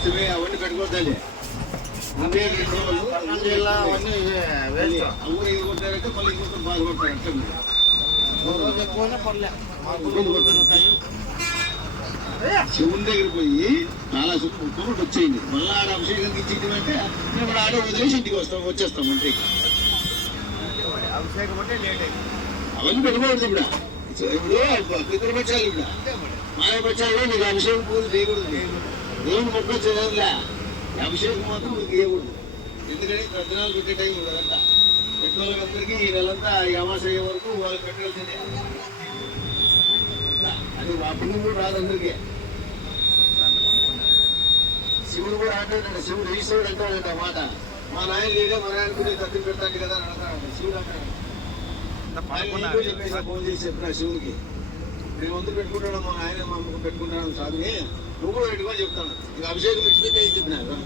ఇష్టమే అవన్నీ పెట్టుకోవద్దాలి. ముందే 2 రోజులు అవన్నీ ఊరు ఎగురుతారంటే మళ్ళీ ఇంకొకరు బాధపడతారు. శివుని దగ్గర పోయి చాలా సుఖం వచ్చేయండి. మళ్ళీ ఆడ అభిషేకం ఇచ్చేటంటే మేము ఆడ వదిలేసి ఇంటికి వచ్చేస్తాం అంతే. అభిషేకం అంటే లేట్ అయింది. అవన్నీ పెట్టుకోకూడదు. ఇప్పుడు పితృపక్షాలు ఇప్పుడు మాయపక్షాలు నీకు అభిషేకం పూజ చేయకూడదు. దేవుని మొక్క చేయడంలే, అభిషేకం మాత్రం మీకు చేయకూడదు. ఎందుకంటే దర్శనాలు పెట్టే టైం ఉండదంట. పెట్టుకోవాలందరికీ ఈ నెలంతా ఈ అమాస అయ్యే వరకు వాళ్ళకి పెట్టాల్సిందే. అది ఆ పుణ్యం కూడా రాదు అందరికీ. శివుడు కూడా అంటాడంట, శివుడు ఈశ్వరుడు అంటాడంట మాట. మా నాయన లేడే మా నాయన కూడా కత్తి పెడతాడు కదా అని అంటాడు శివుడు. అంటాడు చెప్పేసి ఫోన్ చేసి చెప్పిన శివుడికి, నేను వంతు పెట్టుకుంటాను మా ఆయన మా అమ్మకు పెట్టుకుంటాను స్వామిని, నువ్వు కూడా పెట్టుకొని చెప్తాను. ఇక అభిషేకం ఇచ్చిపోతే చెప్పినారు.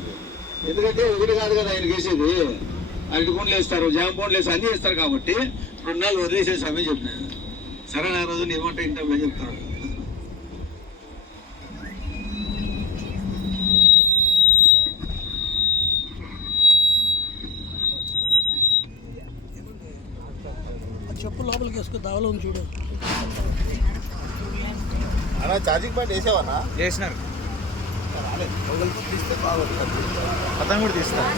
ఎందుకంటే ఒకటి కాదు కదా ఆయనకి వేసేది, అరటి పండ్లు వేస్తారు, జామ పండ్లు వేస్తారు, అన్నీ వేస్తారు. కాబట్టి 2 నెలలు వదిలేసేసి అవి చెప్పినాను. సరే నా రోజు ఏమంటే ఇంటనే చెప్తాను. చెప్పు లోపలికి వేసుకో, దావలో ఉంది చూడు. అలా ఛార్జింగ్ పాయింట్ వేసావన్నా? చేసినారు. తీస్తే బాగుంటుంది. అతను కూడా తీస్తారు.